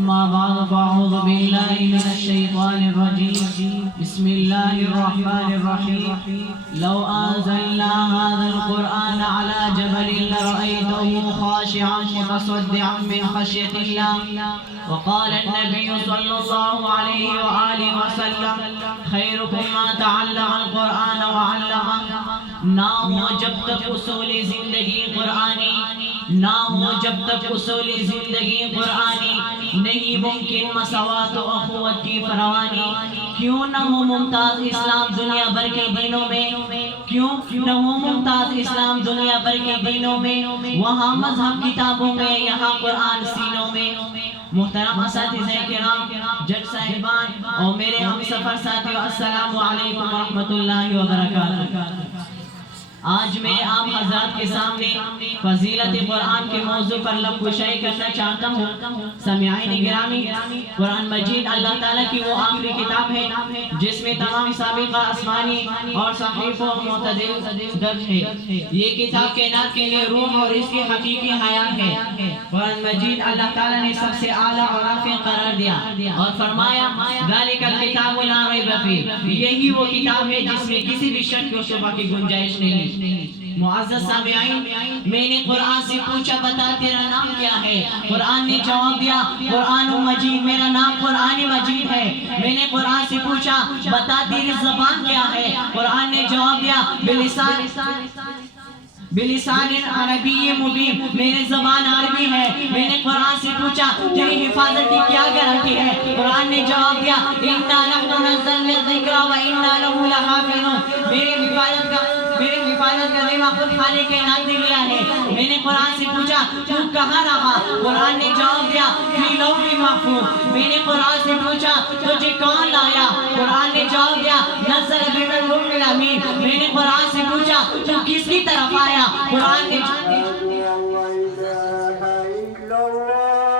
أما بعد فأعوذ بالله من الشيطان الرجيم بسم الله الرحمن الرحيم لو أنزلنا هذا القرآن على جبل لرأيته خاشعا متصدعا من خشية الله وقال النبي صلى الله عليه وآله وسلم خيركم من تعلم القرآن وعلمه نہ ہو جب تک اصول زندگی قرآنی نہ ہو جب تک اصول زندگی قرآنی نہیں ممکن مساوات و اخوت کی فراوانی کیوں نہ ہو ممتاز اسلام دنیا بھر کے دینوں میں کیوں نہ ہو ممتاز اسلام دنیا بھر کے دینوں میں وہاں مذہب کتابوں میں یہاں قرآن سینوں میں محترم اساتذہ کرام جج صاحبان اور میرے ہم سفر ساتھیو السلام علیکم ورحمۃ اللہ وبرکاتہ آج میں آپ حضرات کے سامنے فضیلت قرآن کے موضوع پر لب گشائی کرنا چاہتا ہوں سامعین گرامی قرآن مجید اللہ تعالیٰ کی وہ آخری کتاب ہے جس میں تمام سابقہ آسمانی اور صحیح و معتدل درج ہے یہ کتاب کائنات کے لیے روح اور اس کی حقیقی حیات ہے قرآن مجید اللہ تعالیٰ نے سب سے اعلیٰ اور رافع قرار دیا اور فرمایا ذالک الکتاب لا ریب فیہ یہی وہ کتاب ہے جس میں کسی بھی شک و شبہ کی گنجائش نہیں معزز سامعین میں نے قرآن سے پوچھا بتا تیرا نام کیا ہے قرآن نے جواب دیا قرآن مجید میرا نام قرآن مجید ہے میں نے قرآن سے پوچھا بتا تیری زبان کیا ہے قرآن نے جواب دیا بلسان عربی مبین میرے زبان عربی ہے میں نے قرآن سے پوچھا تیری حفاظت کی کیا گارنٹی ہے قرآن نے جواب دیا اِنَّا نَحْنُ نَزَّلْنَا الذِّكْرَ وَإِنَّا لَهُ لَحَافِظُونَ میرے حفاظت کا ذمہ خود خالق کائنات نے لیا ہے میں نے قرآن سے پوچھا تو کہاں رہا قرآن نے جواب دیا فی لوح محفوظ میں نے قرآن سے پوچھا تجھے کون لایا قرآن نے جواب دیا نزل بِالْرُوحِ الْأَمِينِ میں نے قرآن سے پوچھا تو کس کی طرف آیا قرآن نے